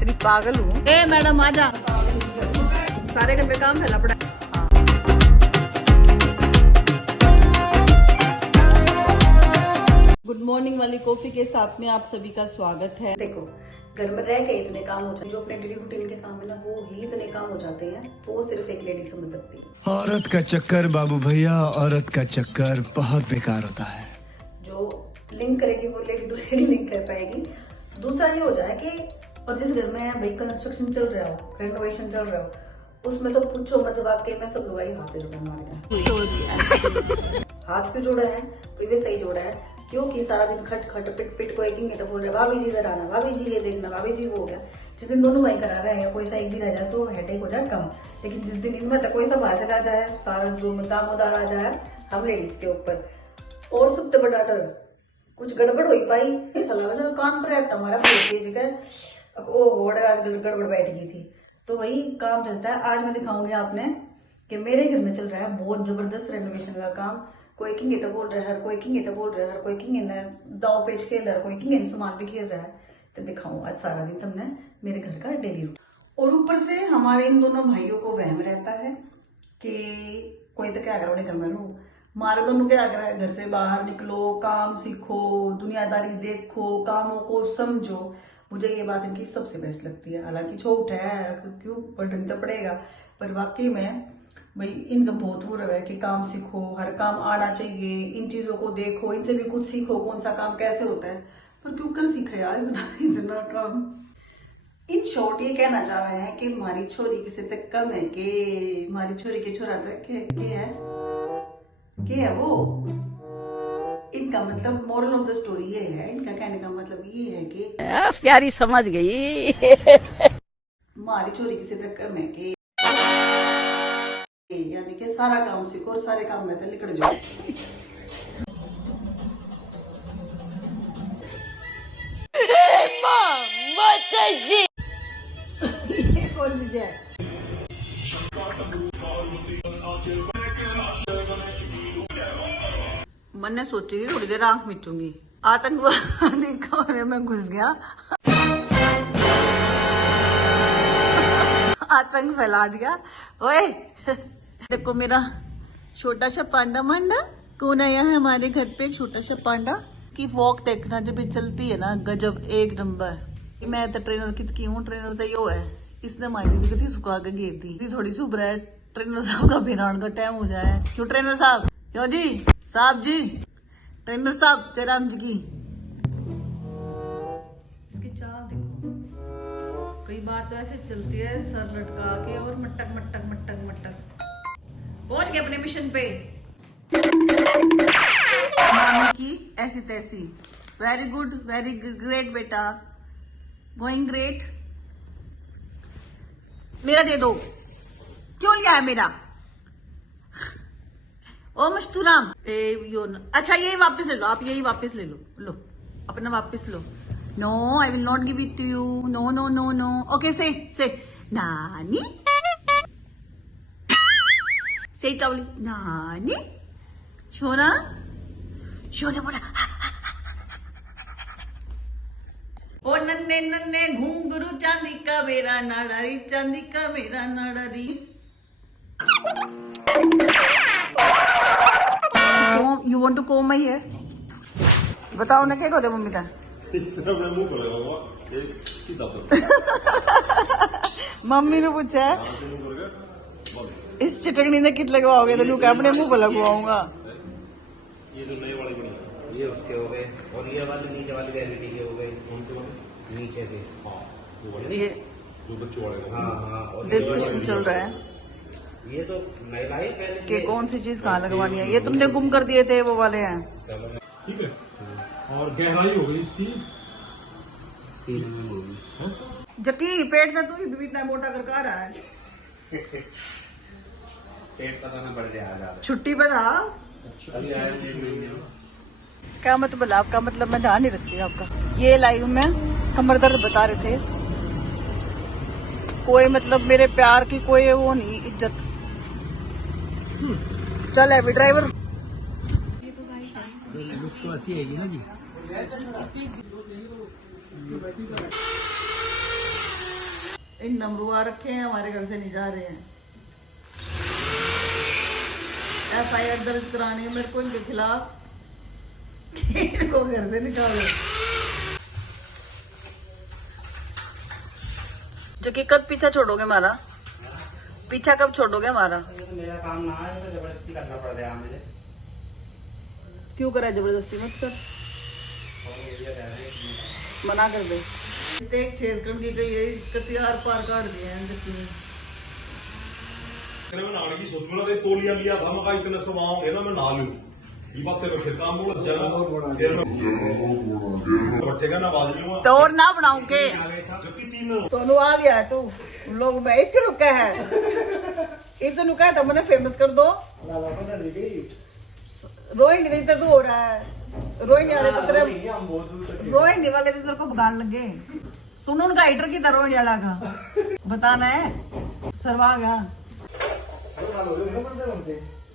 इतनी पागल हूँ। ए मैडम आजा, सारे घर पे काम फैला पड़ा। गुड मॉर्निंग वाली कॉफी के साथ में आप सभी का स्वागत है। देखो, घर में रह के इतने काम हो जाते हैं, जो अपने डेली रूटीन के काम है ना, वो ही इतने काम हो जाते हैं, वो सिर्फ एक लेडी समझ सकती है। औरत का चक्कर बाबू भैया, औरत का चक्कर बहुत बेकार होता है। जो लिंक करेगी वो लेडी टू लेडी लिंक कर पाएगी। दूसरा ये हो जाए कि और जिस घर में भाई कंस्ट्रक्शन चल रहा हो, रेनोवेशन चल रहा हो, उसमें तो पूछो मत, वाकई में सब लोग हाथ जोड़ा हमारे हाथ क्यों जोड़ा है, कोई सही जोड़ा है, क्योंकि सारा दिन खट खट पिट पिट को एक ही तो बोल रहे भाभी जी इधर आना, भाभी जी ये देखना, भाभी जी वो हो गया। जिस दिन दोनों भाई करा रहे हैं, कोई सा एक दिन आ जाए तो हेडेक हो जाए कम, लेकिन जिस दिन इनमें तो कोई सा बाहर चला जाए, सारा दामोदार आ जाए हम लेडीज के ऊपर। और सबसे बड़ा डर कुछ गड़बड़ हो पाई, सलाह कान पर हमारा आज गड़बड़ बैठ गई थी, तो वही काम चलता है। आज मैं दिखाऊंगी आपने कि मेरे घर में चल रहा है बहुत जबरदस्त रेनोवेशन का काम। कोई किंग तो बोल रहा है, हर कोई किंग तो बोल रहा है, हर कोई किंग दाव पेच खेल रहा है, कोई किंग सामान भी खेल रहा है। तो दिखाऊं आज सारा दिन तुमने मेरे घर का डेली रूटीन। और ऊपर से हमारे इन दोनों भाइयों को वहम रहता है कि कोई तो क्या कर घर में रू, हमारे दोनों क्या कर रहा है, घर से बाहर निकलो, काम सीखो, दुनियादारी देखो, कामों को समझो। मुझे ये बात इनकी सबसे बेस्ट लगती है। हालांकि छोट है, क्यों बर्डन तो पड़ेगा, पर वाकई में भाई इनका बहुत हो रहा है कि काम सीखो, हर काम आना चाहिए, इन चीजों को देखो, इनसे भी कुछ सीखो, कौन सा काम कैसे होता है। पर क्यों कर सीखा यार इतना काम। इन शॉर्ट ये कहना चाह रहे हैं कि हमारी छोरी किसी तक कम है, कि हमारी छोरी के छोरा तक के है वो। इनका मतलब मोरल ऑफ द स्टोरी ये है, इनका कहने का मतलब ये है कि प्यारी समझ गई हमारी चोरी किसी तक कम है कि, यानी कि सारा काम सीखो और सारे काम में तो निकल जाओ। ये कौन सी है? मैंने सोची थी थोड़ी देर आंख मिचूंगी, आतंकवादी कमरे में घुस गया, आतंक फैला दिया। ओए देखो मेरा छोटा सा पांडा मांडा कौन आया है हमारे घर पे, एक छोटा सा पांडा की वॉक देखना जब ये चलती है ना, गजब एक नंबर। मैं तो ट्रेनर की हूँ, ट्रेनर तो यो है, इसने मांडी भी कती सुखा के घेर दी, थोड़ी सी उभरा है। ट्रेनर साहब का भिरान का टाइम हो जाए, क्यों ट्रेनर साहब, क्यों जी साहब जी, ट्रेनर साहब जयराम जी की। इसकी चाल देखो, कई बार तो ऐसे चलती है सर लटका के और मटक मटक मटक मटक। पहुंच गए अपने मिशन पे। मामी की ऐसी तैसी, वेरी गुड, वेरी ग्रेट बेटा, गोइंग ग्रेट। मेरा दे दो, क्यों लिया है मेरा? ओ मस्तूराम अच्छा यही वापस ले लो, आप यही वापस ले लो, लो अपना वापस लो। No I will not give it to you, no no no no. Okay say नानी, से टावली नानी, छोरा छोरा बोला। ओ नन्ने नन्ने घुंघरू चांदी का मेरा नाड़ारी, चांदी का मेरा नाड़ारी। You want to comb my hair? बताओ ना क्या कहते मम्मी का? मम्मी ने पूछा इस चिटकनी ने कित लगवाओगे, तो लुक अपने मुंह पर लगवाऊंगा। ये तो नए वाले बने, ये उसके हो गए, और ये वाले नीचे वाले गैरेंटी के हो गए, कौन से वाले नीचे के, हाँ वो वाले, ये जो बच्चों वाले, हाँ हाँ। और डिस्कशन चल रहा है ये तो नए लाए पहले कि कौन सी चीज कहाँ लगवानी है। ये तुमने गुम कर दिए थे, वो वाले हैं। ठीक है, और गहराई हो गई इसकी 3 mm होगी। जबकि पेट था तू ही इतना मोटा कर रहा है। पेट पता ना बढ़ गया ज्यादा, छुट्टी पर था अभी आया 1 महीने। क्या मतलब आपका? मतलब मैं ध्यान नहीं रखती आपका। ये लाई हूँ मैं, कमर दर्द बता रहे थे, कोई मतलब मेरे प्यार की कोई वो नहीं इज्जत। चल अभी ड्राइवर लुक तो ऐसी है ना जी। इन नमरुआ रखे हैं, हमारे घर से नहीं जा रहे हैं। FIR दर्ज करानी है मेरे को इनके खिलाफ, इनको घर से निकालो। जो कि कब पीछा छोड़ोगे हमारा? पीछा कब छोड़ोगे हमारा? ये तो मेरा काम ना है, तो जबरदस्ती करना पड़ रहा है मुझे। क्यों करा जबरदस्ती? मत कर, मना कर दे। एक छेद कर दी गई है, कतियार पार कर दिए हैं देखिए। मैं नहाने की सोचू ना, तोलिया लिया था, मैं कहा इतने सब आओगे ना मैं नहा लूं। ये बातें में फिर काम बोल जाना, फिर मैं बैठेगा ना बाज लूंगा तो और ना बनाऊं के जबकि 3 सोनू आ गया है तू लोग में एक रुका है, एक तो रुका है तो मैंने फेमस कर दो। रोहिणी नहीं तो तू हो रहा है, रोहिणी वाले तो तेरे, रोहिणी वाले तो तेरे को भगान लगे। सुनो उनका हाइटर की तरह रोहिणी वाला का बताना है, सरवा गया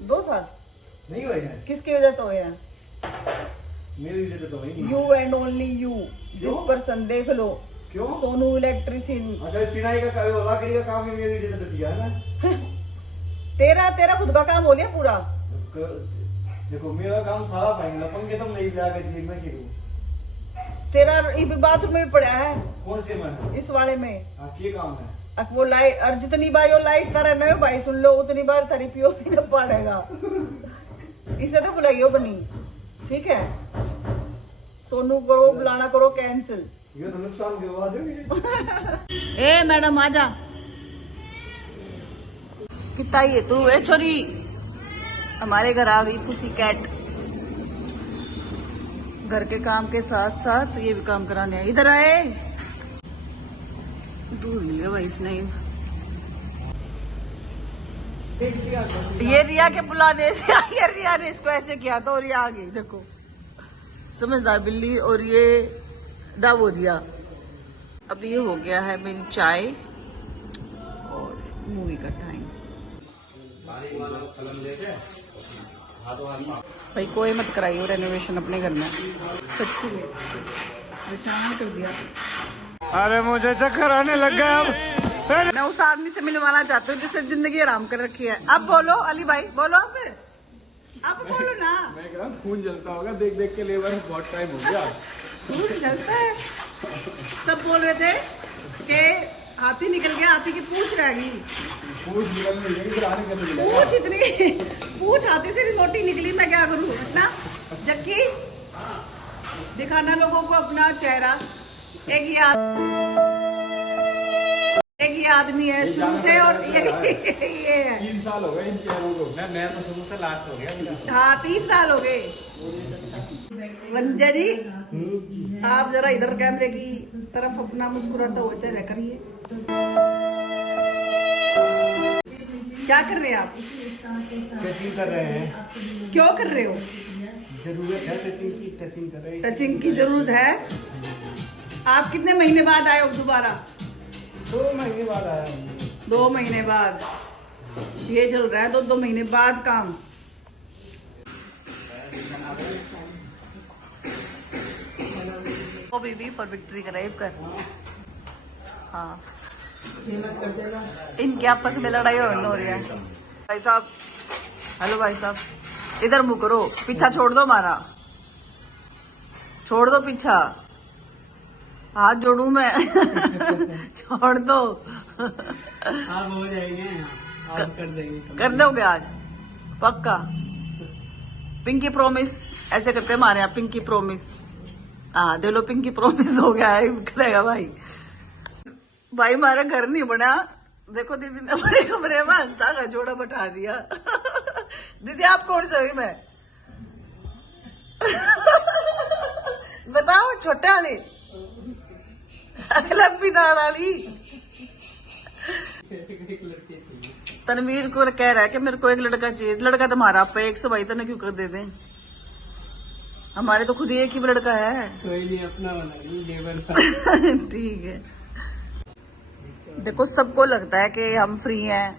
2 साल नहीं हुए हैं, किसकी वजह तो है? मेरी वजह तो नहीं। You and only you, this person देख लो। क्यों? सोनू इलेक्ट्रिशियन। अच्छा चिनाई का लाकड़ी का काम है, मेरी वजह तो दिया है ना। तेरा खुद का काम हो गया पूरा। देखो मेरा काम सारा पाएंगे, पंखे तुम नहीं ला के जेब में क्यों? तेरा बाथरूम में भी पड़ा है, कौन से में? इस वाले में। हाँ क्या काम है? अब वो लाइट, और जितनी बार वो लाइट तारा न हो भाई सुन लो, उतनी बार तारी POP न पड़ेगा। इसे तो बुलाइयो बनी, ठीक है? सोनू करो बुलाना करो कैंसिल। ये तो नुकसान के बाद है। ए मैडम आजा, कितना ये तू ए छोरी, हमारे घर आ गई पुसी कैट। घर के काम के साथ साथ ये भी काम कराने है। इधर आए, दूर लिया भाई इसने। ये रिया के बुलाने से ये रिया ने इसको ऐसे किया था और ये आ गई देखो, समझदार बिल्ली। और ये दावोदिया। अब ये हो गया है मेरी चाय और मूवी का टाइम। भाई कोई मत कराइयो रेनोवेशन अपने घर में, सच्ची में परेशान कर दिया। अरे मुझे चक्कर आने लग गया अब। मैं उस आदमी से मिलवाना चाहती हूँ जिससे जिंदगी आराम कर रखी है। अब बोलो अली भाई, बोलो अब बोलो ना। मैं कह रहा हूँ खून जलता होगा देख देख के, लेबर बहुत टाइम हो गया। खून जलता है। सब बोल रहे थे कि हाथी निकल गया, हाथी की पूंछ रह गई। पूछ निकल नहीं रही, फिर आने के लिए पूंछ इतनी, पूंछ हाथी से भी मोटी निकली। मैं क्या करूँ ना जक्की, दिखाना लोगों को अपना चेहरा। एक ये आदमी है शुरू से, और ये है 3 साल हो गए इन चेहरों को। मैं तो शुरू से लास्ट हो गया। हाँ 3 साल हो गए। रंजा जी आप जरा इधर कैमरे की तरफ अपना मुस्कुराता हुआ चेहरा करिए। क्या कर रहे हैं आप? टचिंग कर रहे हैं। क्यों कर रहे हो? जरूरत है टचिंग की, टचिंग कर रहे हैं। टचिंग की जरूरत है। आप कितने महीने बाद आए हो दोबारा? 2 महीने बाद आया हूँ। 2 महीने बाद ये चल रहा है, 2 महीने बाद काम। ओ बेबी फॉर विक्ट्री कराइब कर। हाँ इनके आपस में लड़ाई हो रही है। भाई साहब, हेलो भाई साहब, इधर मुँह करो, पीछा छोड़ दो हमारा, छोड़ दो पीछा। हाथ जोड़ू मैं छोड़ दो। आप हो जाएंगे, आज कर देंगे। कर दोगे आज पक्का? पिंकी प्रॉमिस ऐसे करते हैं हमारे यहाँ, पिंकी प्रॉमिस। हाँ दे लो, पिंकी प्रॉमिस हो गया है, करेगा भाई। भाई हमारा घर नहीं बना, देखो दीदी ने हमारे कमरे में हंसा का जोड़ा बैठा दिया। दीदी आप कौन से हुई? मैं बताओ, छोटे वाली लंबी नाड़ वाली? तनवीर को कह रहा है कि मेरे को एक लड़का चाहिए। लड़का तुम्हारा आप एक से भाई तो क्यों कर दे दें? हमारे तो खुद ही एक ही लड़का है। कोई नहीं, अपना बना लेबर। ठीक है। देखो सबको लगता है कि हम फ्री हैं,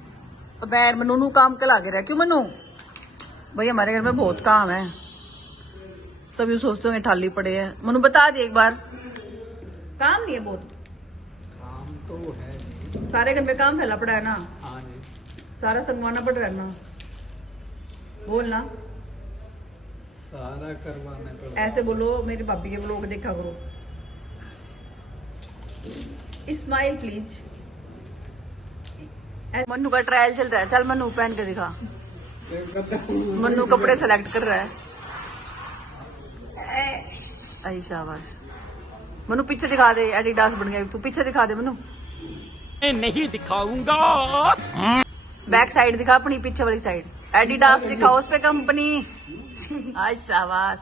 बैर मनु काम के लागे रहे। क्यों मनु भाई? हमारे घर में बहुत काम है। सभी सोचते होंगे ठाली पड़े हैं। मनु बता दे एक बार, काम नहीं है बहुत? काम तो है नहीं। सारे घर में काम फैला पड़ा है ना, हाँ जी, सारा संगवाना पड़ रहा है ना, बोलना सारा करवाना पड़ा। ऐसे बोलो, मेरी भाभी के ब्लॉग देखा करो। Smile please. मन्नू का ट्रायल चल रहा है, चल मन्नू पहन के दिखा। मन्नू कपड़े सेलेक्ट कर रहा है। आई शाबाश। मन्नू पीछे दिखा दे, एडिडास बन गया तू, पीछे दिखा दे मन्नू। नहीं दिखाऊंगा। बैक साइड दिखा अपनी, पीछे वाली साइड एडिडास दिखाओ, उस पे कंपनी। आज शाबाश।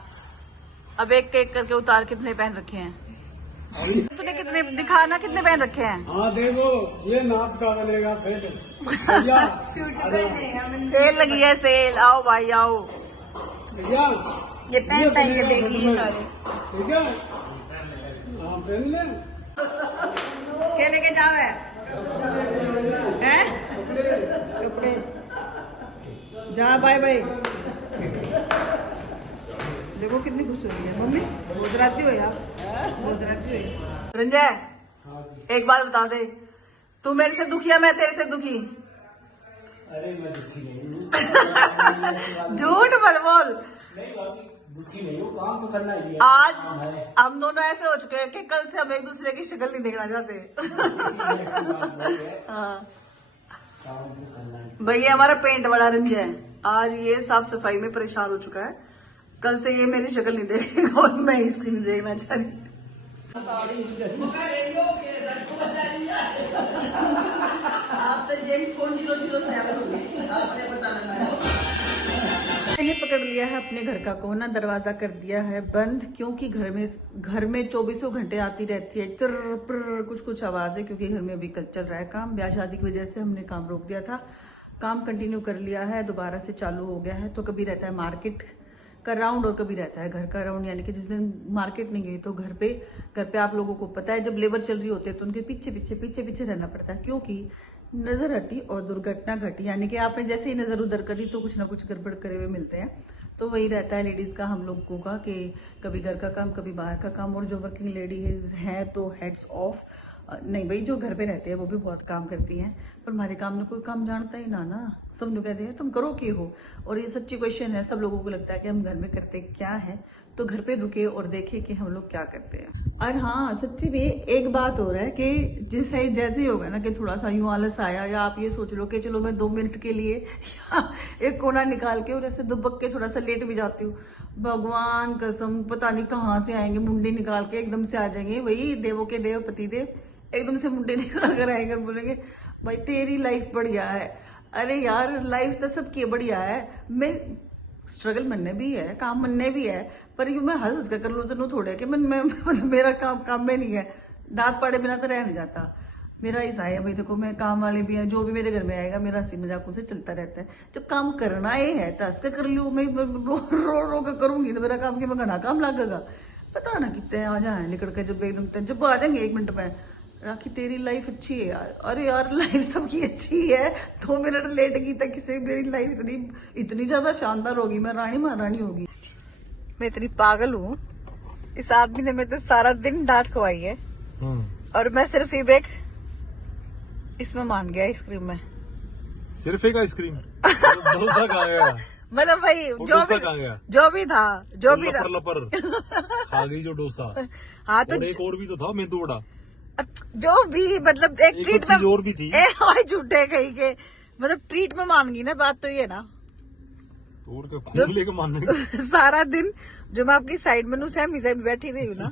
अब एक एक करके उतार, कितने पहन रखे हैं तूने? कितने दिखा ना, कितने पहन रखे हैं? हाँ देखो, ये नाप का बनेगा फिर। सेल लगी है, सेल। आओ भाई आओ, भैया ये पहन के देख लिए सारे। ठीक है, हाँ पहन ले। क्या लेके जाओ है? कपड़े जा, बाय बाय। देखो कितनी खुश हो रही है मम्मी, बहुत राजी हो यार, बहुत राजी हो। रंजय एक बात बता दे, तू मेरे से दुखी है, मैं तेरे से दुखी? अरे मैं दुखी नहीं हूँ। झूठ मत बोल। नहीं भाभी, दुखी नहीं हूँ, काम तो करना ही है। आज काम है। हम दोनों ऐसे हो चुके हैं कि कल से हम एक दूसरे की शक्ल नहीं देखना चाहते। हाँ काम तो करना ही है। भैया हमारा पेंट वाला रंजय आज ये साफ सफाई में परेशान हो चुका है, कल से ये मेरी शक्ल नहीं देखेगा और मैं इसकी नहीं देखना चाह रही। आप तो जेम्स बॉन्ड 007 हो गए, आपने पता लगाया। मैंने पकड़ लिया है अपने घर का कोना, दरवाजा कर दिया है बंद, क्योंकि घर में 24 घंटे आती रहती है कुछ कुछ आवाज है, क्योंकि घर में अभी कल चल रहा है काम। ब्याह शादी की वजह से हमने काम रोक दिया था, काम कंटिन्यू कर लिया है, दोबारा से चालू हो गया है। तो कभी रहता है मार्केट का राउंड और कभी रहता है घर का राउंड, यानी कि जिस दिन मार्केट नहीं गई तो घर पे आप लोगों को पता है जब लेबर चल रही होती है तो उनके पीछे पीछे रहना पड़ता है, क्योंकि नजर हटी और दुर्घटना घटी, यानी कि आपने जैसे ही नजर उधर करी तो कुछ ना कुछ गड़बड़ करे हुए मिलते हैं। तो वही रहता है लेडीज का, हम लोगों का, कि कभी घर का काम कभी बाहर का काम। और जो वर्किंग लेडीज हैं तो हेड्स ऑफ, नहीं भाई, जो घर पे रहते हैं वो भी बहुत काम करती हैं, पर हमारे काम में कोई काम जानता ही ना सब लोग कहते हैं तुम करो के हो। और ये सच्ची क्वेश्चन है, सब लोगों को लगता है कि हम घर में करते क्या है, तो घर पे रुके और देखे कि हम लोग क्या करते हैं। और हाँ सच्ची में एक बात हो रहा है कि जैसे ही होगा ना कि थोड़ा सा यूं आलस आया, या आप ये सोच लो कि चलो मैं 2 मिनट के लिए एक कोना निकाल के और ऐसे दुबक के थोड़ा सा लेट भी जाती हूँ, भगवान कसम पता नहीं कहाँ से आएंगे मुंडी निकाल के, एकदम से आ जाएंगे वही देवों के देव पति देव, एकदम से मुंडे निकाल कर आएंगे, बोलेंगे भाई तेरी लाइफ बढ़िया है। अरे यार लाइफ तो सबकी बढ़िया है, मैं स्ट्रगल मनने भी है, काम मनने भी है, पर यूं मैं हंस कर लूँ तो थोड़े कि मेरा काम में नहीं है, दांत पाड़े बिना तो रह नहीं जाता। मेरा ऐसा है भाई, देखो मैं काम वाले भी हैं, जो भी मेरे घर में आएगा मेरा हंसी मजाक उनसे चलता रहता है। जब काम करना ये है तो हंस के कर लूँ, मैं रो के करूंगी तो मेरा काम की मैं घना काम लगेगा, पता ना कितने आ जाए निकल के, जब एकदम जब आ जाएंगे 1 मिनट में, राखी तेरी लाइफ अच्छी है यार। अरे यार लाइफ सबकी अच्छी है, 2 मिनट लेट की तक किसी मेरी लाइफ इतनी ज्यादा शानदार होगी, मैं रानी महारानी होगी। मैं इतनी पागल हूँ, इस आदमी ने मेरे तो सारा दिन डांट खवाई है और मैं सिर्फ एक इसमें मान गया, आइसक्रीम में। सिर्फ एक आइसक्रीम डोसा खा गया, मतलब भाई जो भी था लपर खा गई जो डोसा। हाँ तो और एक और भी तो था मेंदू वड़ा, जो भी मतलब एक ट्रीट में और भी थी, झूठे कहीं के, मतलब ट्रीट में मान गई ना, बात तो ये ना और क्या लेके मानने सारा दिन जो मैं आपकी साइड में सहमी बैठी रही हूँ ना,